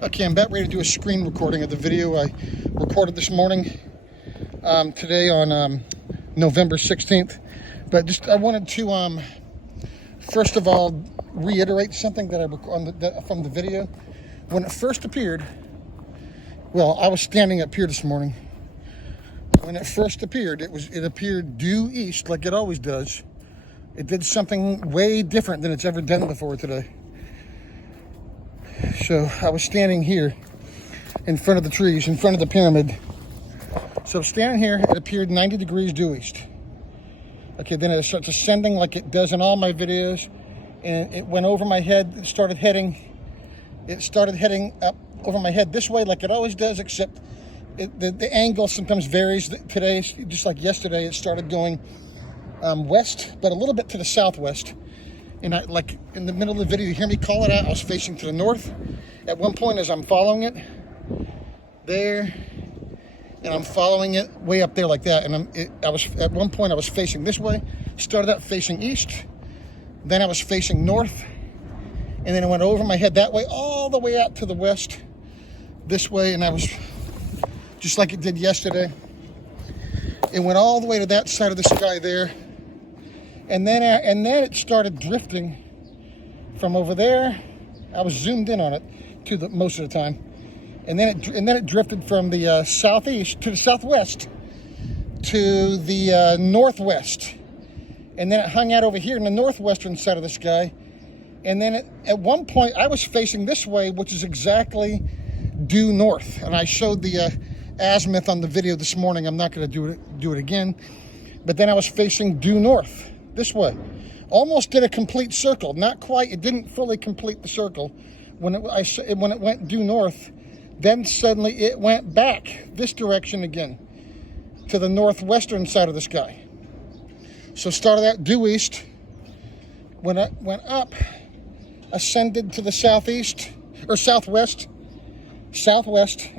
Okay, I'm about ready to do a screen recording of the video I recorded this morning, today on November 16th. But just I wanted to, first of all, reiterate something that from the video. When it first appeared, well, I was standing up here this morning. When it first appeared, it appeared due east like it always does. It did something way different than it's ever done before today. So I was standing here in front of the trees, in front of the pyramid. So standing here, it appeared 90 degrees due east. Okay, then it starts ascending like it does in all my videos, and it went over my head. It started heading up over my head this way like it always does, except the angle sometimes varies. Today, just like yesterday, it started going west, but a little bit to the southwest. And I, like in the middle of the video, you hear me call it out. I was facing to the north at one point as I'm following it there, and I'm following it way up there like that. And at one point I was facing this way. Started out facing east, then I was facing north, and then it went over my head that way, all the way out to the west this way. And I was just like it did yesterday. It went all the way to that side of the sky there. And then it started drifting from over there. I was zoomed in on it most of the time, and then it drifted from the southeast to the southwest to the northwest, and then it hung out over here in the northwestern side of the sky. And then at one point I was facing this way, which is exactly due north. And I showed the azimuth on the video this morning. I'm not going to do it again. But then I was facing due north. This way. Almost did a complete circle. Not quite. It didn't fully complete the circle when it went due north. Then suddenly it went back this direction again to the northwestern side of the sky. So started out due east, went up, ascended to the southeast or southwest,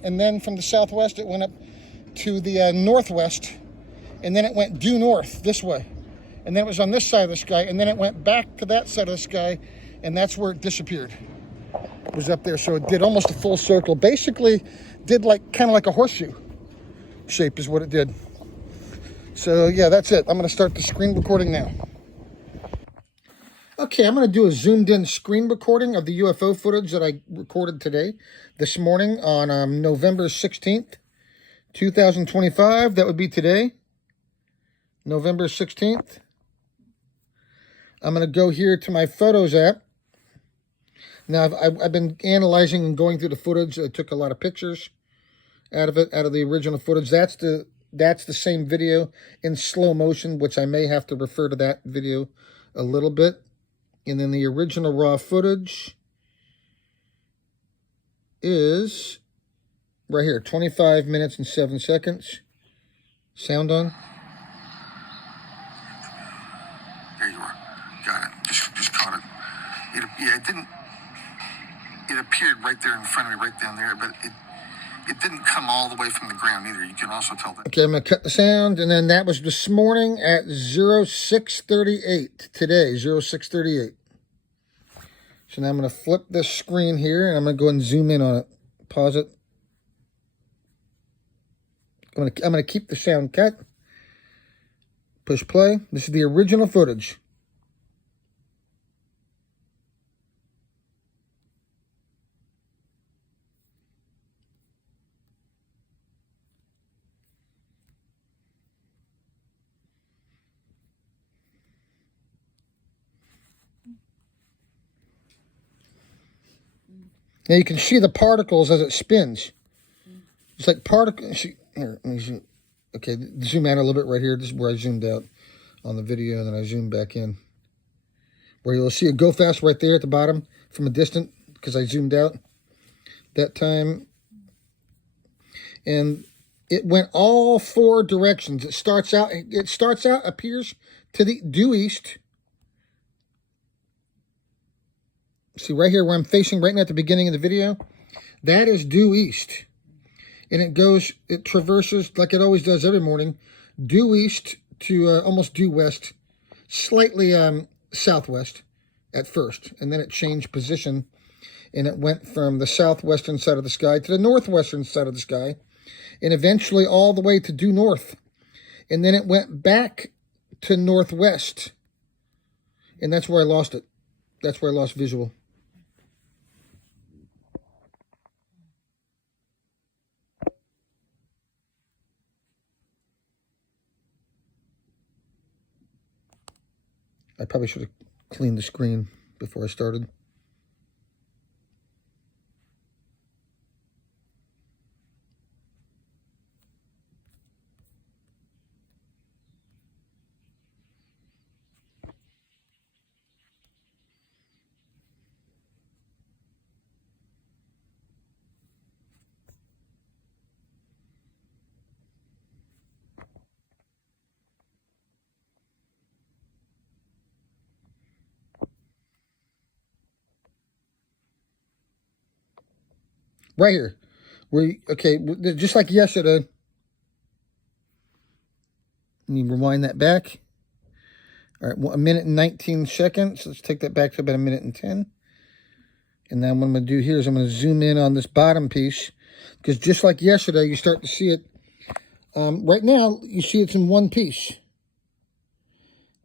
and then from the southwest it went up to the northwest, and then it went due north this way. And then it was on this side of the sky, and then it went back to that side of the sky, and that's where it disappeared. It was up there, so it did almost a full circle. Basically, did kind of like a horseshoe shape is what it did. So yeah, that's it. I'm going to start the screen recording now. Okay, I'm going to do a zoomed-in screen recording of the UFO footage that I recorded this morning on November 16th, 2025. That would be today, November 16th. I'm going to go here to my Photos app. Now, I've been analyzing and going through the footage. I took a lot of pictures out of the original footage. That's the same video in slow motion, which I may have to refer to that video a little bit. And then the original raw footage is right here, 25 minutes and 7 seconds. Sound on. There you are. Got it. Just caught it. It appeared right there in front of me, right down there, but it didn't come all the way from the ground either. You can also tell that. Okay, I'm going to cut the sound, and then that was this morning at 06:38. Today, 06:38. So now I'm going to flip this screen here, and I'm going to go and zoom in on it. Pause it. I'm going to keep the sound cut. Push play. This is the original footage. Now you can see the particles as it spins. It's like particles. Here, let me zoom. Okay, zoom out a little bit right here. This is where I zoomed out on the video, and then I zoomed back in. Where you'll see it go fast right there at the bottom from a distance, because I zoomed out that time. And it went all 4 directions. It starts out, appears to the due east. See right here where I'm facing right now at the beginning of the video? That is due east. And it traverses like it always does every morning, due east to almost due west, slightly southwest at first. And then it changed position and it went from the southwestern side of the sky to the northwestern side of the sky, and eventually all the way to due north. And then it went back to northwest, and that's where I lost it. That's where I lost visual. I probably should have cleaned the screen before I started. Right here. Okay, just like yesterday. Let me rewind that back. All right, 1 minute and 19 seconds. Let's take that back to about 1 minute and 10. And then what I'm going to do here is I'm going to zoom in on this bottom piece. Because just like yesterday, you start to see it. Right now, you see it's in one piece.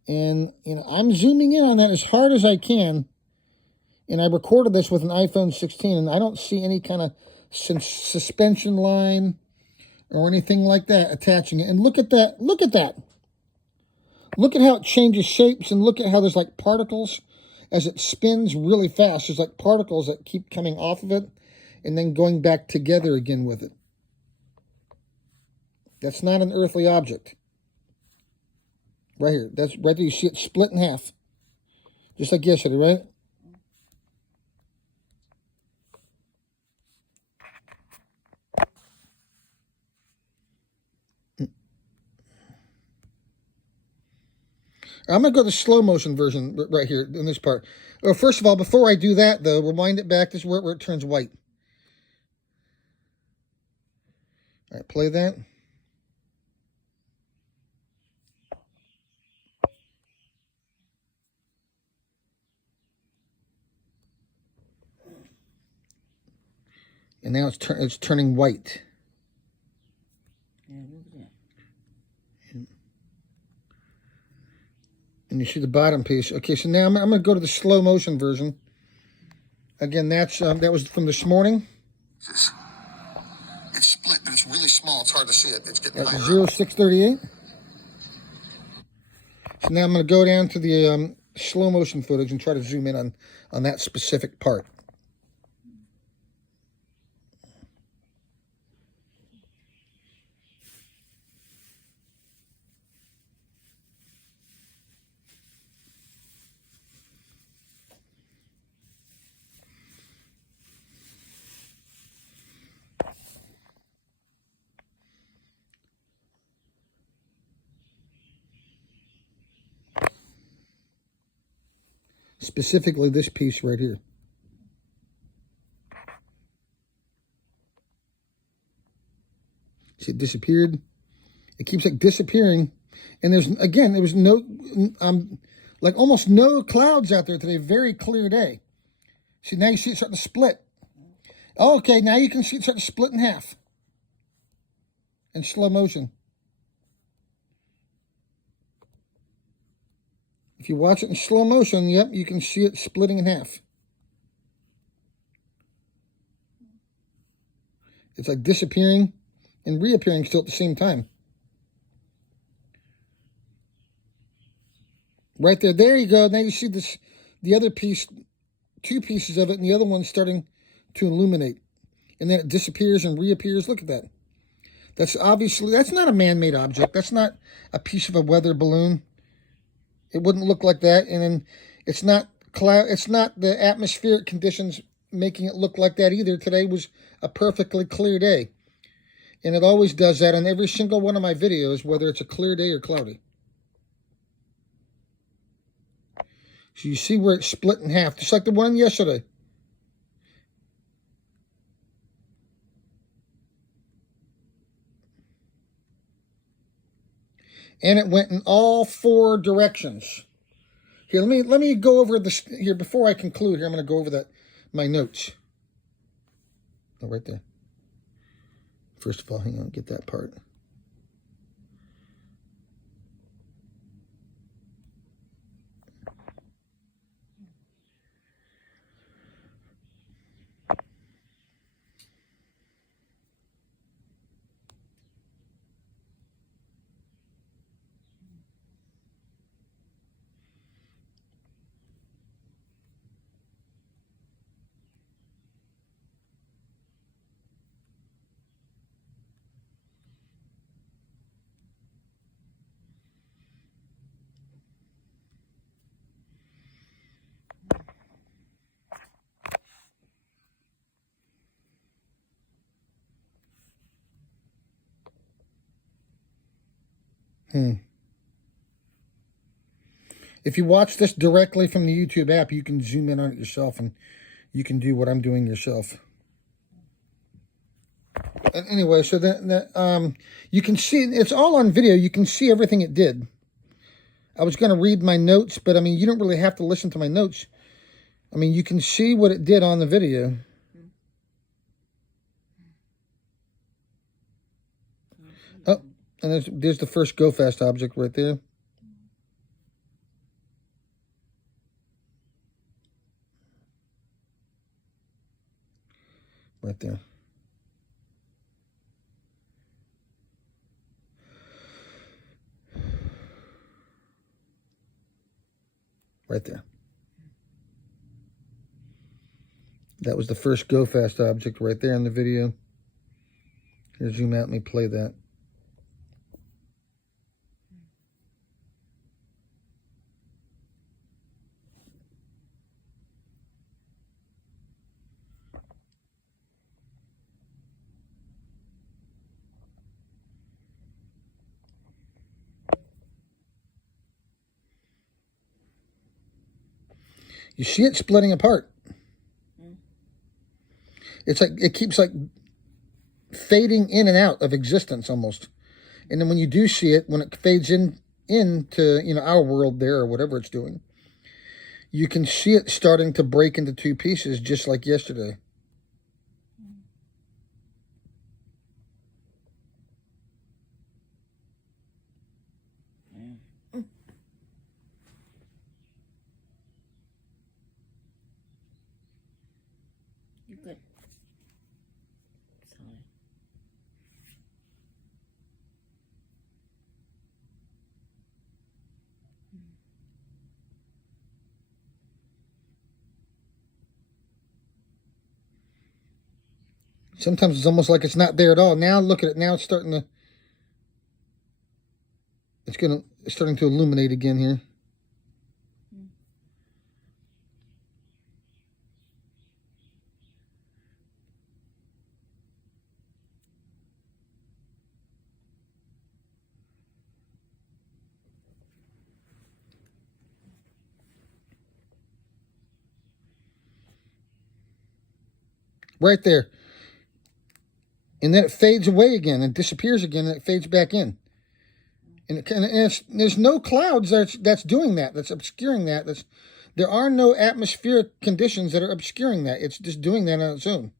And, I'm zooming in on that as hard as I can. And I recorded this with an iPhone 16, and I don't see any kind of suspension line or anything like that attaching it. And look at that. Look at that. Look at how it changes shapes, and look at how there's like particles as it spins really fast. There's like particles that keep coming off of it and then going back together again with it. That's not an earthly object. Right here. That's right there. You see it split in half. Just like yesterday, right? I'm going to go to the slow motion version right here in this part. Well, first of all, before I do that, though, rewind it back. This is where it turns white. All right, play that. And now it's turning white. And you see the bottom piece. Okay, so now I'm going to go to the slow motion version. Again, that was from this morning. It's split, but it's really small. It's hard to see it. It's getting higher. 0638. So now I'm going to go down to the slow motion footage and try to zoom in on that specific part. Specifically this piece right here. See, it disappeared. It keeps like disappearing. And there was no, like almost no clouds out there today. Very clear day. See, now you see it starting to split. Oh, okay, now you can see it starting to split in half. In slow motion. If you watch it in slow motion, yep, you can see it splitting in half. It's like disappearing and reappearing still at the same time. Right there. There you go. Now you see this, the other piece, two pieces of it, and the other one's starting to illuminate. And then it disappears and reappears. Look at that. That's obviously, that's not a man-made object. That's not a piece of a weather balloon. It wouldn't look like that. And then it's not cloud. It's not the atmospheric conditions making it look like that either. Today was a perfectly clear day. And it always does that on every single one of my videos, whether it's a clear day or cloudy. So you see where it's split in half, just like the one yesterday. And it went in all four directions. Here, let me go over this here before I conclude. Here, I'm going to go over that my notes. Oh, right there. First of all, hang on, get that part. If you watch this directly from the YouTube app, you can zoom in on it yourself and you can do what I'm doing yourself. Anyway, so you can see, it's all on video. You can see everything it did. I was going to read my notes, but I mean, you don't really have to listen to my notes. I mean, you can see what it did on the video. Oh, and there's the first go fast object right there. Right there. Right there. That was the first go fast object right there in the video. Here, zoom out and me play that. You see it splitting apart. It's like, it keeps like fading in and out of existence almost. And then when you do see it, when it fades into, you know, our world there or whatever it's doing, you can see it starting to break into two pieces just like yesterday. You're good. Sorry. Sometimes it's almost like it's not there at all. Now look at it. Now it's starting to, it's starting to illuminate again here. Right there. And then it fades away again and disappears again and it fades back in. And there's no clouds that's doing that, that's obscuring that. There are no atmospheric conditions that are obscuring that. It's just doing that on its own.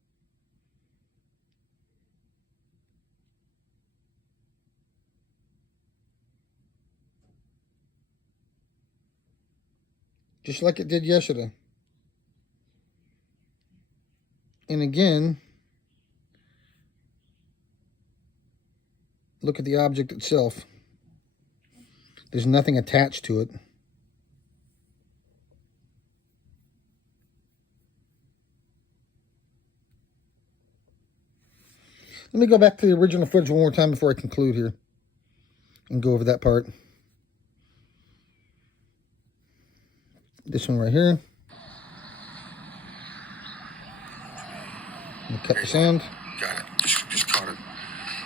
Just like it did yesterday. And again, look at the object itself. There's nothing attached to it. Let me go back to the original footage one more time before I conclude here and go over that part. This one right here. I'm gonna cut the sound. Got it. Just caught it.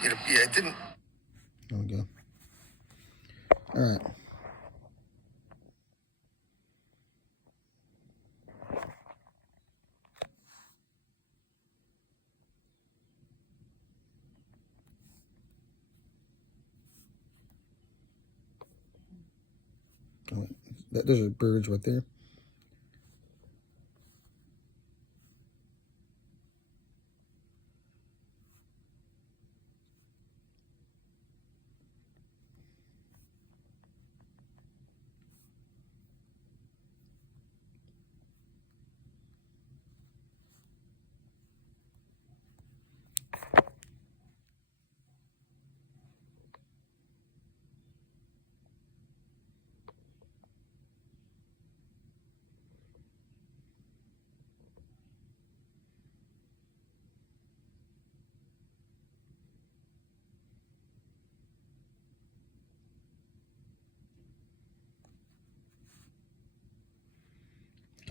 Yeah, it didn't. There we go. All right. Those are birds right there.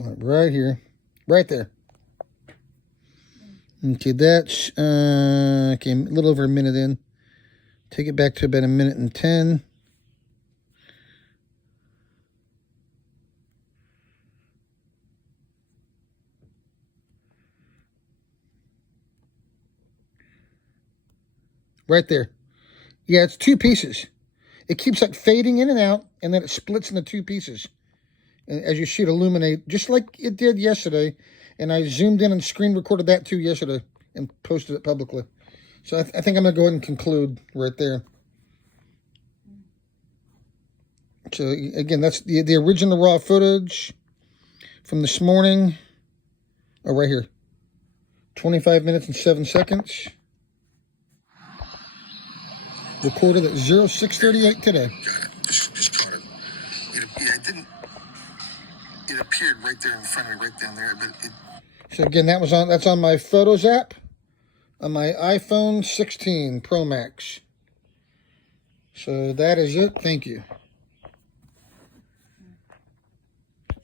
Right here. Right there. Okay, that's okay, a little over a minute in. Take it back to about 1:10. Right there. Yeah, it's 2 pieces. It keeps like fading in and out, and then it splits into 2 pieces. And as you see it illuminate, just like it did yesterday. And I zoomed in and screen recorded that too yesterday and posted it publicly. So I think I'm going to go ahead and conclude right there. So again, that's the original raw footage from this morning. Oh, right here. 25 minutes and 7 seconds. Recorded at 06:38 today. Got it. Just caught it. It didn't. It appeared right there in front of me, right down there, but it. So again, that's on my Photos app on my iPhone 16 Pro Max. So that is it. Thank you.